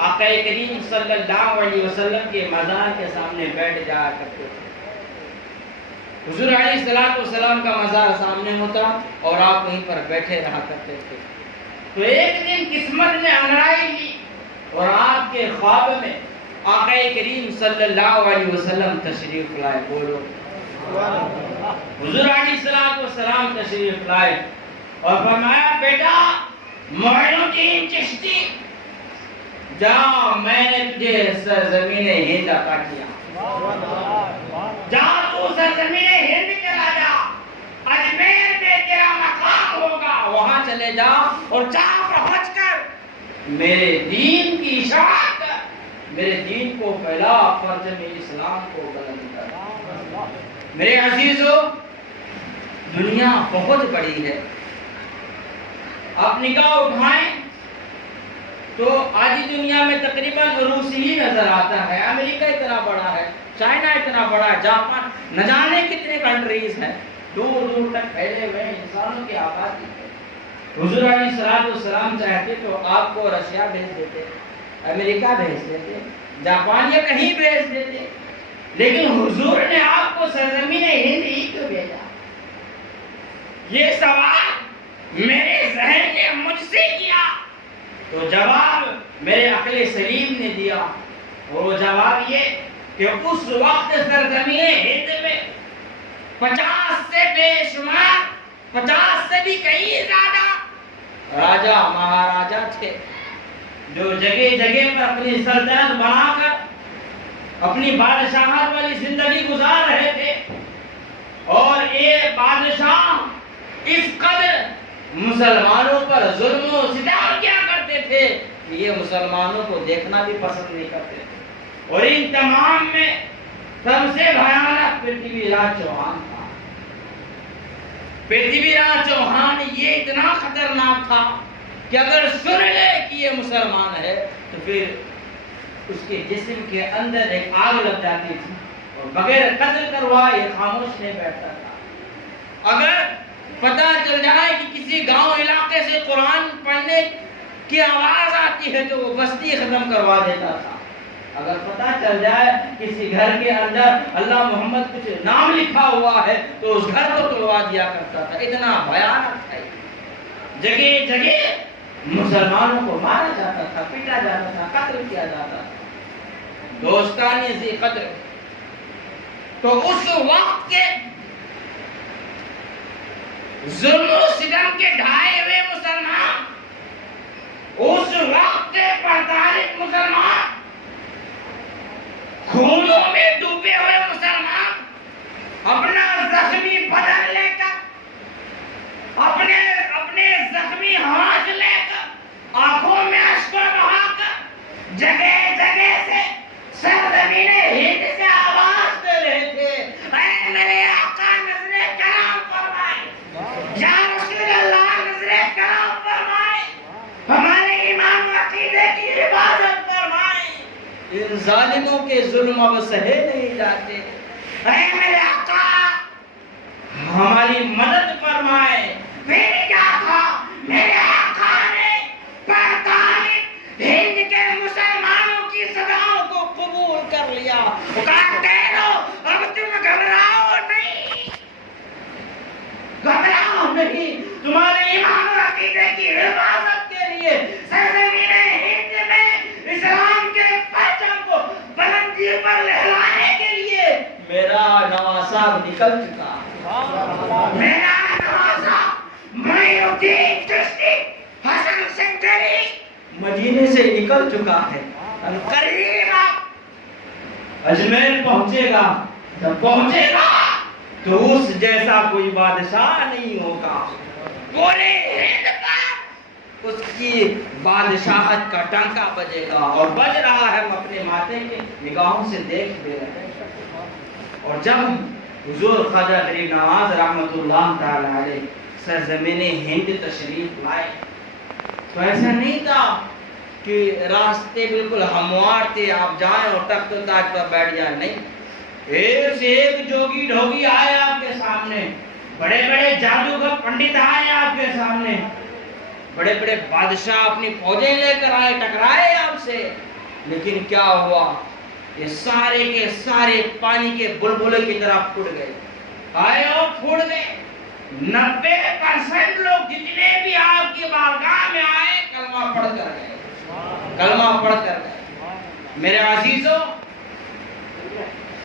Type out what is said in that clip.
آقا کریم صلی اللہ علیہ وسلم کے مزار کے سامنے بیٹھ جایا کرتے تھے۔ حضور علیہ السلام کا مزار سامنے ہوتا اور آپ وہیں پر بیٹھے رہا کرتے تھے۔ تو ایک دن قسمت نے انگڑائی لی اور آپ کے خواب میں آقا کریم صلی اللہ علیہ وسلم تشریف لائے۔ بولو حضور علیہ السلام تشریف لائے اور فرمایا بیٹا معین الدین چشتی جا، میں نے تجھے سرزمین ہند عطا کیا، جا تو سرزمین ہند چلا جا، اجمیر میں تیرا مقام ہوگا، وہاں چلے جا اور جا پہنچ کر میرے دین کی اشاعت کر، میرے دین کو پھیلا، پرچم اسلام کو بلند کر۔ میرے عزیزو، دنیا بہت بڑی ہے۔ آپ نگاہ اٹھائیں تو آج دنیا میں تقریباً روس ہی نظر آتا ہے، امریکہ اتنا بڑا ہے، چائنا اتنا بڑا ہے، جاپان، نہ جانے کتنے کنٹریز ہیں، دور دور تک پھیلے ہوئے انسانوں کی آبادی ہے۔ حضور علیہ السلام چاہتے تو آپ کو رشیا بھیج دیتے، امریکہ بھیج دیتے، جاپان یا کہیں بھیج دیتے، لیکن حضور نے آپ کو سرزمین ہند ہی کیوں بھیجا؟ یہ سوال میرے ذہن نے مجھ سے کیا تو جواب میرے عقل سلیم نے دیا، اور وہ جواب یہ کہ اس وقت سرزمین ہند میں 50 سے بے شمار، 50 سے بھی کئی زیادہ راجا مہاراجا تھے جو جگہ جگہ پر اپنی سلطنت بنا کر اپنی بادشاہت والی زندگی گزار رہے تھے، اور یہ بادشاہ اس قدر مسلمانوں پر ظلم و ستم کیا کرتے تھے کہ یہ مسلمانوں کو دیکھنا بھی پسند نہیں کرتے تھے۔ اور ان تمام میں سب سے بھیانک پرتھوی راج چوہان تھا۔ پرتھوی راج چوہان یہ اتنا خطرناک تھا کہ اگر سن لے کہ یہ مسلمان ہے تو پھر اس کے جسم کے اندر ایک آگ لگ جاتی تھی، اور بغیر قتل کروائے یہ خاموش نہیں بیٹھتا تھا۔ اگر پتہ چل جائے کہ کسی گاؤں علاقے سے قرآن پڑھنے کی آواز آتی ہے تو وہ بستی ختم کروا دیتا تھا۔ اگر پتہ چل جائے کسی گھر کے اندر اللہ محمد کچھ نام لکھا ہوا ہے تو اس گھر کو تلوا دیا کرتا تھا۔ اتنا بھیانک تھا۔ جگہ جگہ مسلمانوں کو مارا جاتا تھا، پیٹا جاتا تھا، قتل کیا جاتا تھا۔ دوستانی ذی قدر، تو اس وقت کے ظلم و ستم کے ڈھائے ہوئے مسلمان، اس وقت کے 45 مسلمان، خونوں میں ڈوبے ہوئے مسلمان، اپنا زخمی بدن لے کر، اپنے زخمی ہاتھ لے کر، آنکھوں میں اشک بہا کر جگہ جگہ سے سرزمین ہند سے آواز دے رہے تھے، اے میرے آقا نظر کرم فرمائے، یا رسول اللہ نظر کرم فرمائے، ہمارے ایمان و عقیدے کی حفاظت فرمائے، ان ظالموں کے ظلم اب سہے نہیں جاتے، اے میرے آقا ہماری مدد فرمائے۔ پھر کیا تھا؟ میرے آقا نے 45 ہند کے مسلمانوں کی صداؤں کو قبول کر لیا، وہ کہتے رہو اب تم گھبراؤ نہیں، گھبراؤ نہیں، تمہارے ایمان و عقیدے کی حفاظت کے لیے سرزمین ہند میں اسلام کے پرچم کو بلندی پر لہرانے کے لیے میرا نواسا نکل چکا، میرا نواسا معین الدین چشتی حسن سنگری مدینے سے نکل چکا ہے، قریب اجمیر پہنچے گا، جب پہنچے گا تو اس جیسا کوئی بادشاہ نہیں ہوگا، پورے ہند پر اس کی بادشاہت کا ٹنکا بجے گا، اور بج رہا ہے، ہم اپنے ماتھے کے نگاہوں سے دیکھ بھی رہے ہیں۔ اور جب حضور خواجہ غریب نواز رحمۃ اللہ تعالی علیہ سرزمین ہند تشریف لائے تو ایسا نہیں تھا کہ راستے بالکل ہموار تھے، آپ جائیں اور تخت و تاج پر بیٹھ جائیں، نہیں، ایک سے ایک جوگی ڈھوگی آئے آپ کے سامنے، بڑے بڑے جادوگر پنڈت آئے آپ کے سامنے، بڑے بڑے بادشاہ اپنی فوجیں لے کر آئے، ٹکرائے آپ سے، لیکن کیا ہوا؟ یہ سارے کے سارے پانی کے بلبلے کی طرح پھوٹ گئے. آئے ہو پھوٹ گئے. 90% لوگ جتنے بھی آپ کی بارگاہ میں آئے کلمہ پڑھ کر گئے. کلمہ پڑھ کر گئے. میرے عزیزوں